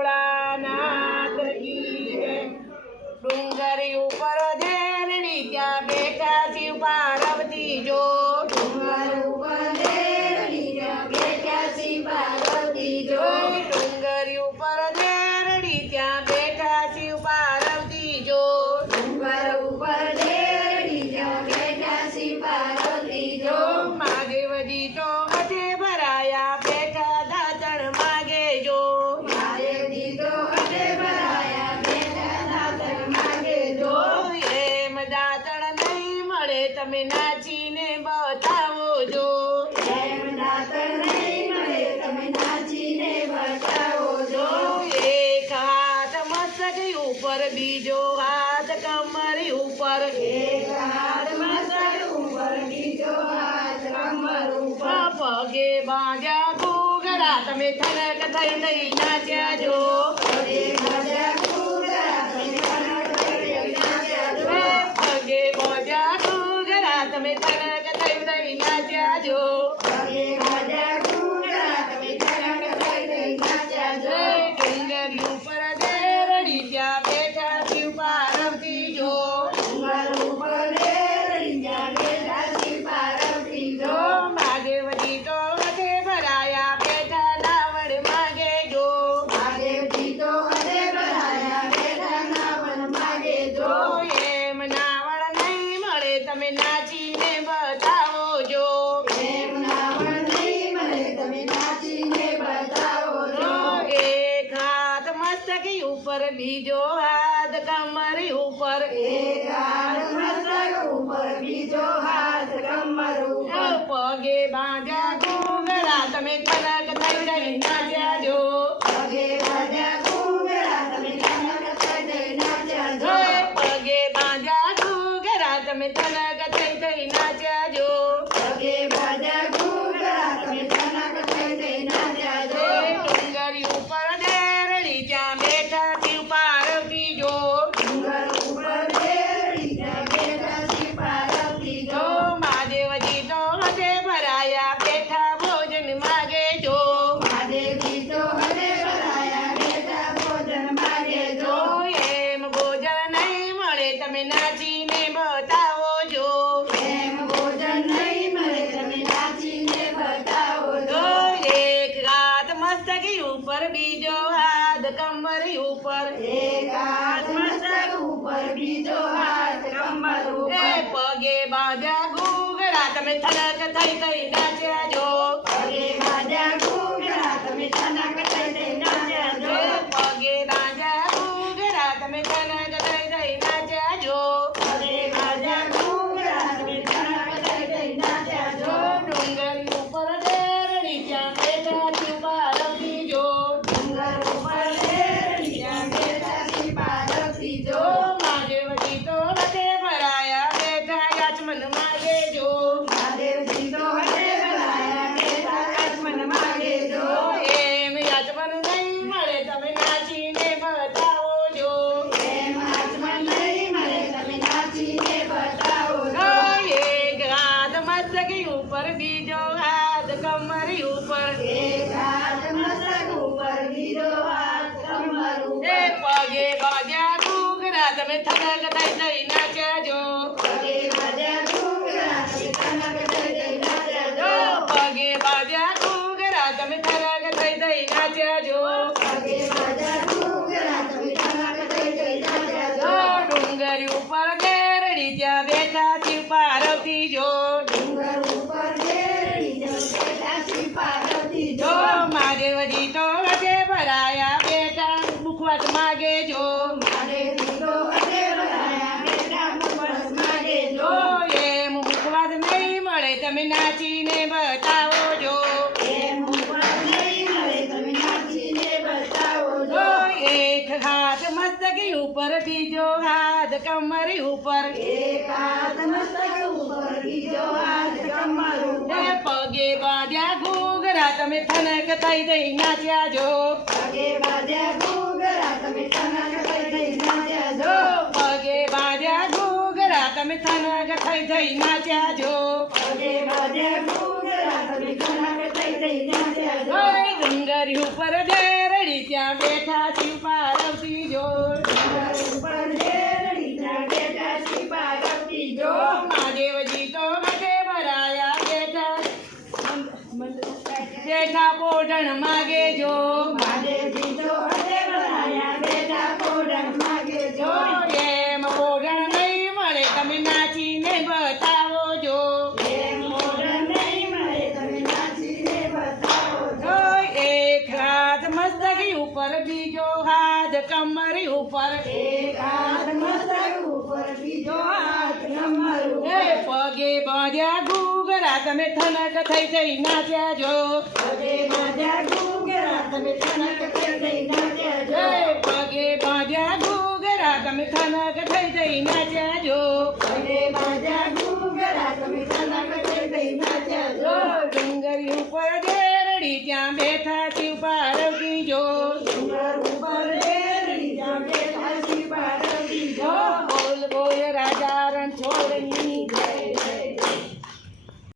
ભોળાનાથ કી જય। ડુંગરી ઉપર દેરડી ત્યાં બેઠા શિવ પાર્વતી જો। ડુંગર ઉપર દેરડી ત્યાં બેઠા શિવ પાર્વતી જો। ડુંગરી ઉપર દેરડી ત્યાં બેઠા શિવ પાર્વતી જો। ડુંગર ઉપર દેરડી ત્યાં બેઠા શિવ પાર્વતી જો। મહાદેવજી તો હથે ભરાયા બેઠા દાતણ માગે જો। મહાદેવજી તો હદે ભરાયા બેઠા દાતણ માગે જો। એમ દાતણ નહીં મળે તમે નાચીને બતાવો જો। એમ દાતણ નહીં મળે તમે નાચીને બતાવો જો। એક હાથ મસ્તક ઉપર બીજો હાથ કમર ઉપર। એક હાથ મસ્તક ઉપર બીજો હાથ કમર ઉપર। પગે બાંધ્યા ઘૂઘરા તમે થનક થઈ થઈ નાચ્યા જો। પગે બાંધ્યા ઘૂઘરા તમે થનક થઈ થઈ નાચ્યા જો। પગે બાંધ્યા ઘૂઘરા તમે થનક થઈ થઈ નાચ્યા જો। પગે બાંધ્યા ઘૂઘરા તમે થનક થઈ થઈ નાચ્યા જો। ડુંગરી ઉપર દેરડી ત્યાં બેઠા શિવ પાર્વતી જો। ડુંગર ઉપર દેરડી ત્યાં બેઠા શિવ પાર્વતી જો। મહાદેવજી તો હથે ભરાયા બેઠા નાવડ માગે જો। મહાદેવજી તો હદે ભરાયા બેઠા નાવડ માગે જો। એમ નાવડ નહીં મળે તમે નાચીને બતાવો જો। એમ નાવડ નહીં મળે તમે નાચીને બતાવો જો। એક હાથ મસ્તક ઉપર બીજો હાથ કમર ઉપર। એક હાથ મસ્તક ઉપર બીજો હાથ કમર ઉપર। પગે બાંધ્યા ઘૂઘરા તમે થનક થઈ થઈ નાચ્યા જો। પગે બાંધ્યા ઘૂઘરા તમે થનક થઈ થઈ નાચ્યા જો। પગે બાંધ્યા ઘૂઘરા તમે થનક થઈ થઈ નાચ્યા જો। પગે બાંધ્યા ઘૂઘરા તમે થનક થઈ થઈ નાચ્યા જો। ડુંગરી ઉપર દેરડી ત્યાં બેઠા શિવ પાર્વતી જો। ડુંગર ઉપર દેરડી ત્યાં બેઠા શિવ પાર્વતી જો। મહાદેવજી તો હદે ભરાયા બેઠા ભોજન માગે જો। મહાદેવજી તો હદે ભરાયા બેઠા ભોજન માગે જો। એમ ભોજન નહીં મળે તમે નાચીને બતાવો જો। એમ ભોજન નહીં મળે તમે નાચીને બતાવો જો। એક હાથ મસ્તક ઉપર બીજો હાથ કમર ઉપર। એક હાથ મસ્તક ઉપર બીજો હાથ કમર ઉપર। પગે બાંધ્યા ઘૂઘરા તમે થનક થઈ થઈ નાચ્યા જો। પગે બાંધ્યા ઘૂઘરા તમે થનક થઈ થઈ નાચ્યા જો। પગે બાંધ્યા ઘૂઘરા તમે થનક થઈ થઈ નાચ્યા જો। પગે બાંધ્યા ઘૂઘરા તમે થનક થઈ થઈ નાચ્યા જો। ડુંગરી ઉપર દેરડી ત્યાં બેઠા શિવ પાર્વતી જો। ડુંગર ઉપર દેરડી ત્યાં બેઠા શિવ પાર્વતી જો। મહાદેવજી તો હથે ભરાયા બેઠા યાચમન માગે જો। મહાદેવજી તો હદે ભરાયા બેઠા યાચમન માગે જો। એમ યાચમન નહીં મળે તમે નાચીને બતાવો જો। એમ યાચમન નહીં મળે તમે નાચીને બતાવો જો। એક હાથ મસ્તક ઉપર બીજો હાથ કમર ઉપર। એક હાથ મસ્તક ઉપર બીજો હાથ કમર ઉપર। પગે બાંધ્યા ઘૂઘરા તમે થનક થઈ થઈ નાચ્યા જો। પગે બાંધ્યા ઘૂઘરા તમે થનક થઈ થઈ નાચ્યા જો। પગે બાંધ્યા ઘૂઘરા તમે થનક થઈ થઈ નાચ્યા જો। પગે બાંધ્યા ઘૂઘરા તમે થનક થઈ થઈ નાચ્યા જો। ડુંગરી ઉપર દેરડી ત્યાં બેઠા શિવ પાર્વતી જો। ડુંગર ઉપર દેરડી ત્યાં બેઠા શિવ પાર્વતી જો। મહાદેવજી તો હથે ભરાયા બેઠા મુખવાસ માગે જો। મહાદેવજી તો હદે ભરાયા બેઠા મુખવાસ માગે જો। એમ મુખવાસ નહીં મળે તમે નાચીને બતાવો જો। એમ મુખવાસ નહીં મળે તમે નાચીને બતાવો જો। એક હાથ મસ્તક ઉપર બીજો હાથ કમર ઉપર। એક હાથ મસ્તક ઉપર બીજો હાથ કમર ઉપર। પગે બાંધ્યા ઘૂઘરા તમે થનક થઈ થઈ નાચ્યા જો। પગે બાંધ્યા ઘૂઘરા તમે થનક થઈ થઈ નાચ્યા જો। પગે બાંધ્યા ઘૂઘરા તમે થનક થઈ થઈ નાચ્યા જો। પગે બાંધ્યા ઘૂઘરા તમે થનક થઈ થઈ નાચ્યા જો। ડુંગરી ઉપર દેરડી ત્યાં ત્યાં બેઠા શિવ પાર્વતી જો ઉપર રેરડી ત્યાં બેઠા શિવ પાર્વતી જો મહાદેવજી તો ગઢે ભરાયા બેઠા પોઢણ માગે જો મહાદેવજી તો હદે ભરાયા બેઠા પોઢણ માગે જો એમ પોઢણ નહીં મળે તમે નાચીને બતાવો જો એમ પોઢણ નહીં મળે તમે નાચીને બતાવો જો એક હાથ મસ્તકી ઉપર બીજો હાથ કમરી ઉપર એક હાથ મસ્તક ઉપર બીજો હાથ કમર એ ઉપર પગે બાંધ્યા ઘૂઘરા તમે થનક થઈ થઈ નાચ્યા જો પગે બાંધ્યા ઘૂઘરા તમે થનક થઈ થઈ નાચ્યા જો એ પગે બાંધ્યા ઘૂઘરા તમે થનક થઈ થઈ નાચ્યા જો પગે બાંધ્યા ઘૂઘરા તમે થનક થઈ થઈ નાચ્યા જો ડુંગરી ઉપર દેરડી ત્યાં બેઠા શિવ પાર્વતી